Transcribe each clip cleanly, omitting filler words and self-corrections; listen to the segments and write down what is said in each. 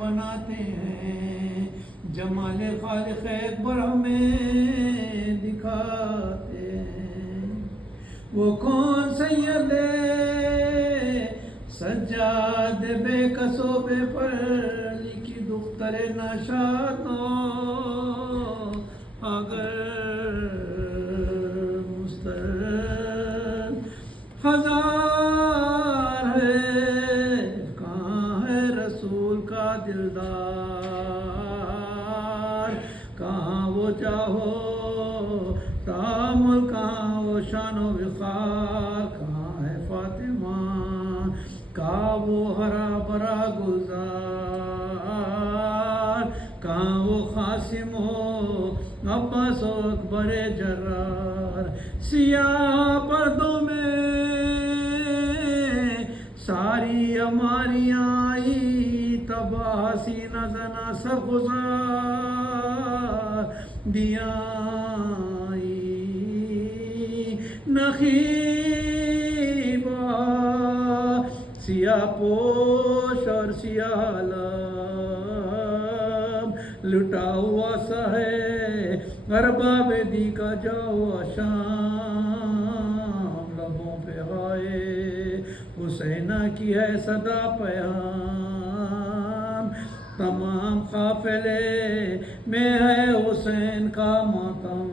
بناتے ہیں، جمال خالق اکبر ہمیں دکھاتے ہیں۔ وہ کون سید سجاد بے کسو بے پر لکھی دختر نشاتوں اگر مستر ہزار ہے، کہاں ہے رسول کا دلدار، کہاں وہ چاہو تامل، کہاں وہ شان و وقار، کہاں ہے فاطمہ کا وہ ہرا بھرا گلزار، کہاں وہ قاسم ہو عباس و اکبر جرار۔ سیاہ پردوں میں ساری ہماریاں آئی، تباہ سینہ زنا سب گزار دیا آئی، نخیبہ سیاہ پوش اور سیاہ علم لٹا ہوا سا ہے ارباب دی کا جاؤ شام، لبوں پہ آئے حسینہ کی ہے صدا پیام، تمام قافلے میں ہے حسین کا ماتم،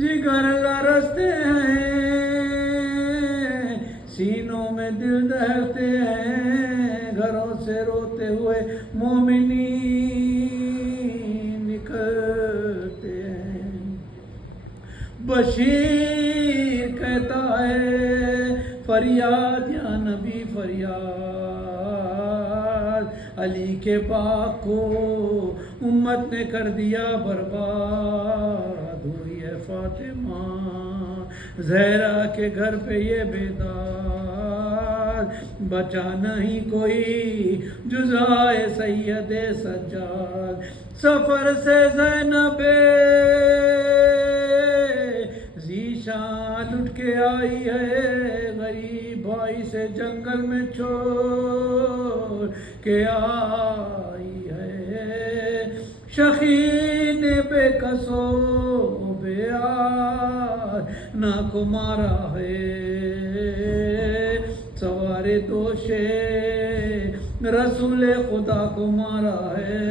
جگر لرزتے ہیں سینوں میں دل دہتے ہیں، گھروں سے روتے ہوئے مومنین نکلتے ہیں۔ بشیر کہتا ہے فریاد یا نبی فریاد، علی کے پاک کو امت نے کر دیا برباد، ہوئی ہے فاطمہ زہرا کے گھر پہ یہ بیداد، بچا نہیں کوئی جزائے سید سجاد، سفر سے زینب ذیشان لٹ کے آئی ہے، غریب بھائی سے جنگل میں چھوڑ کے آئی ہے، شخین بے کسو بے یار نہ کو مارا ہے، سوارے دوشے رسول خدا کو مارا ہے،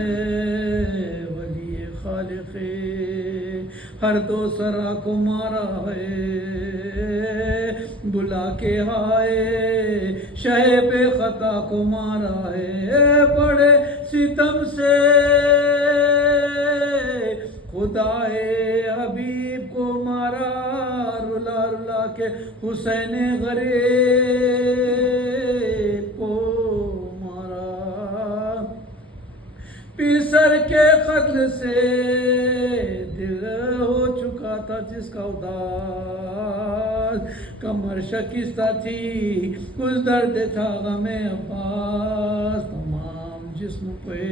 ولی خالق ہر دو سرا کو مارا ہے، بلا کے آئے شہ پہ خطا کو مارا ہے، بڑے ستم سے خدائے حبیب کو مارا، رلا رلا کے حسین غریب کو مارا، پیسر کے قتل سے دل ہو چکا تھا جس کا اداس، کمر شکستہ تھی کچھ درد تھا غم عباس، تمام جسم پہ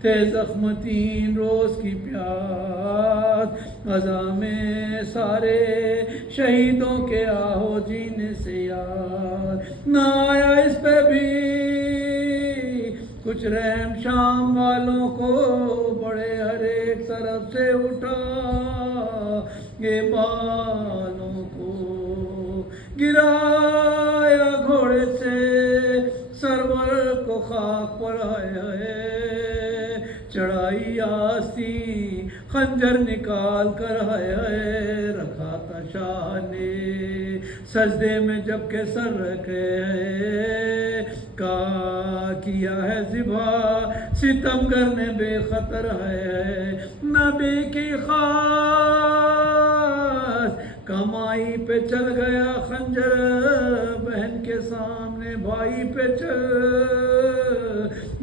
تھے زخم تین روز کی پیاس، عزا میں سارے شہیدوں کے آہو جینے سے یاد، نہ آیا اس پہ بھی کچھ رحم شام والوں کو، بڑے ہر ایک طرف سے اٹھا یہ بالوں کو، گرایا گھوڑے سے سرور کو خاک پر آئے، چڑھائی آستی خنجر نکال کر ہے، رکھا تھا شاہ نے سجدے میں جب کہ سر رکھے، کا کیا ہے ذبح ستمگر نے بے خطر ہے، نبی کی خاص کمائی پہ چل گیا خنجر، بہن کے سامنے بھائی پہ چل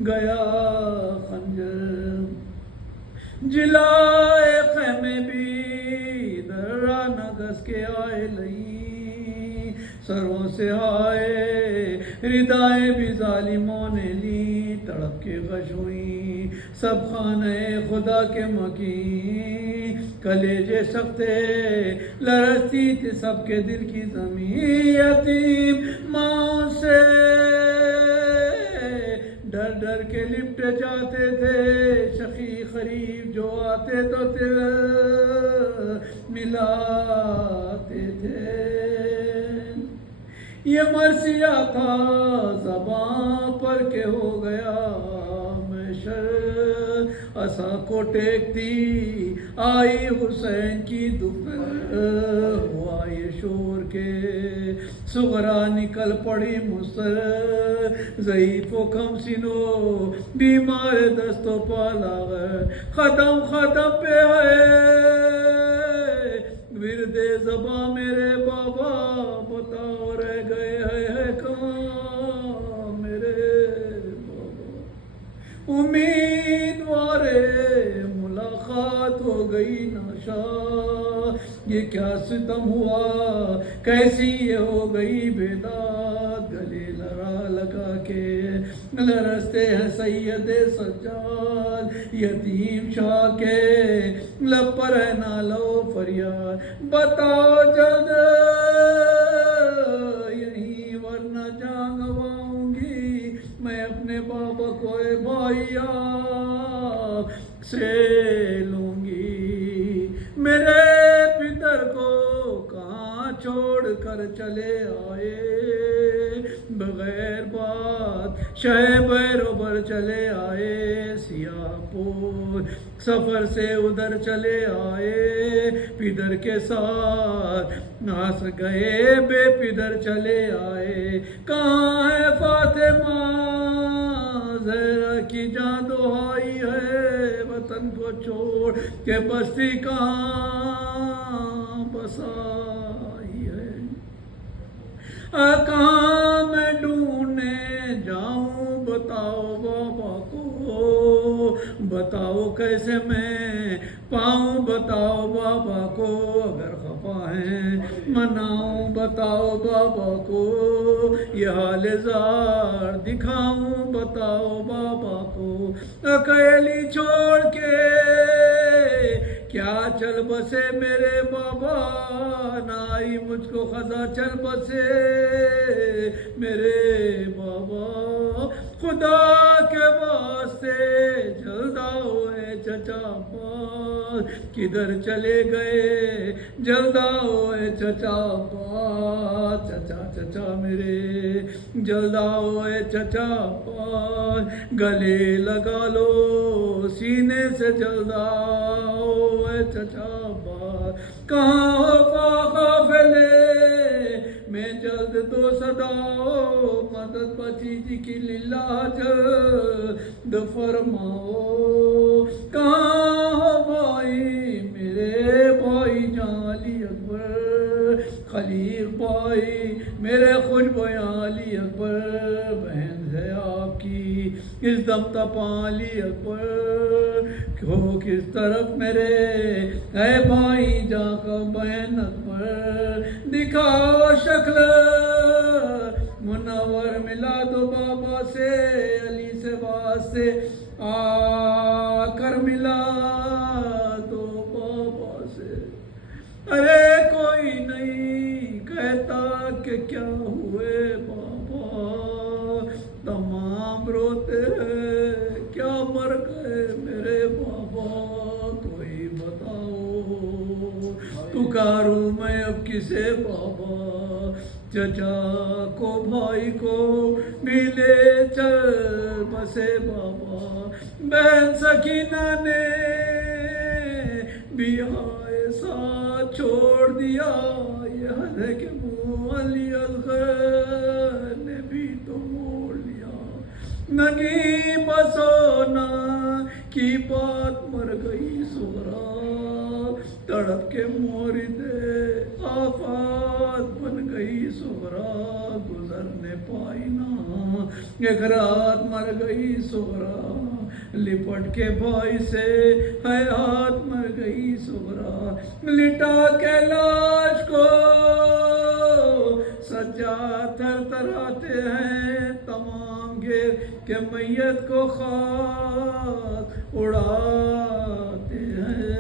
گیا خنجر، جلائے خیمے بھی درا نگس کے آئے لئی، سروں سے آئے ردائیں بھی ظالموں نے لی، تڑپ کے غش ہوئی سب خانے خدا کے مکین، کلیجے سختے لرزتی تھی سب کے دل کی زمین، یتیم ماں سے ڈر ڈر کے لپٹ جاتے تھے، شقی قریب جو آتے تو تل ملاتے تھے۔ یہ مرثیہ تھا زباں پر کہ ہو گیا محشر، عصا کو ٹیکتی آئی حسین کی دوپہر، ہوا یہ شور کے صغرا نکل پڑی مستر، ضعیف و کم سنو بیمار دست و پالا، ختم ختم پہ ہے ورد زباں میرے بابا، بتاؤ رہ گئے ہے کہاں میرے بابا، امیدوار ملاقات ہو گئی ناشا، یہ کیا ستم ہوا کیسی یہ ہو گئی بیداد، گلے لڑا لگا کے لرزتے ہیں سید سجاد، یتیم شاہ کے لب پر ہے نالو فریاد، بتاؤ جلد یہیں ورنہ جان گواؤں گی میں اپنے بابا کو بھائی آپ سے لوں گی، میرے پدر کو کہاں چھوڑ کر چلے آئے، بغیر بات شہ بیروبر چلے آئے، سیاہ پور سفر سے ادھر چلے آئے، پدر کے ساتھ ناس گئے بے پدر چلے آئے، کہاں ہے فاطمہ زہرا کی جان دہائی ہے، وطن کو چھوڑ کے بستی کہاں بسائی ہے، کہاں میں ڈھونڈنے جاؤں بتاؤ بابا کو، بتاؤ کیسے میں پاؤں بتاؤ بابا کو، اگر خفا ہیں مناؤں بتاؤ بابا کو، یہ حال زار دکھاؤں بتاؤ بابا کو، اکیلی چھوڑ کے کیا چل بسے میرے بابا، نہ آئی مجھ کو خزاں چل بسے میرے بابا، خدا کے واسطے جلد آؤ اے چچا عباس، کدھر چلے گئے جلد آؤ اے چچا عباس، چچا چچا میرے جلد آؤ اے چچا عباس، گلے لگا لو سینے سے جلد آؤ اے چچا عباس، کہاں ہو قافلے میں جلد دو صداؤ، مدد بچیجی کی للہ جلد فرماؤ، کہاں ہو بھائی میرے بھائی جان علی اکبر، خلیق بھائی میرے خوش بیاں علی اکبر، بہن ہے آپ کی اس دم تپاں علی اکبر، ہو کس طرف میرے اے بھائی جان کا بہن اکبر، دکھاؤ شکل منور ملا دو بابا سے، علی سے واسطے آ کر ملا دو بابا سے، ارے کوئی نہیں کہتا کہ کیا ہوئے بابا، تمام روتے ہیں کیا مر گئے میرے بابا، کوئی بتاؤ پکاروں میں اب کسے بابا، چچا کو بھائی کو ملے چل بسے بابا، بہن سکینہ نے بھی ساتھ چھوڑ دیا، یہ حد ہے کہ منہ علی اصغر نے بھی تو موڑ لیا، نگی بسونا کی بات مر گئی سغرا، تڑپ کے مورد آفات بن گئی سغرا، گزرنے پائی نہ ایک رات مر گئی سغرا، لپٹ کے بھائی سے حیات مر گئی سغرا، لٹا کے لاش کو سجاد تھر تھراتے ہیں تمام گھر کے میت کو خاک اڑاتے ہیں،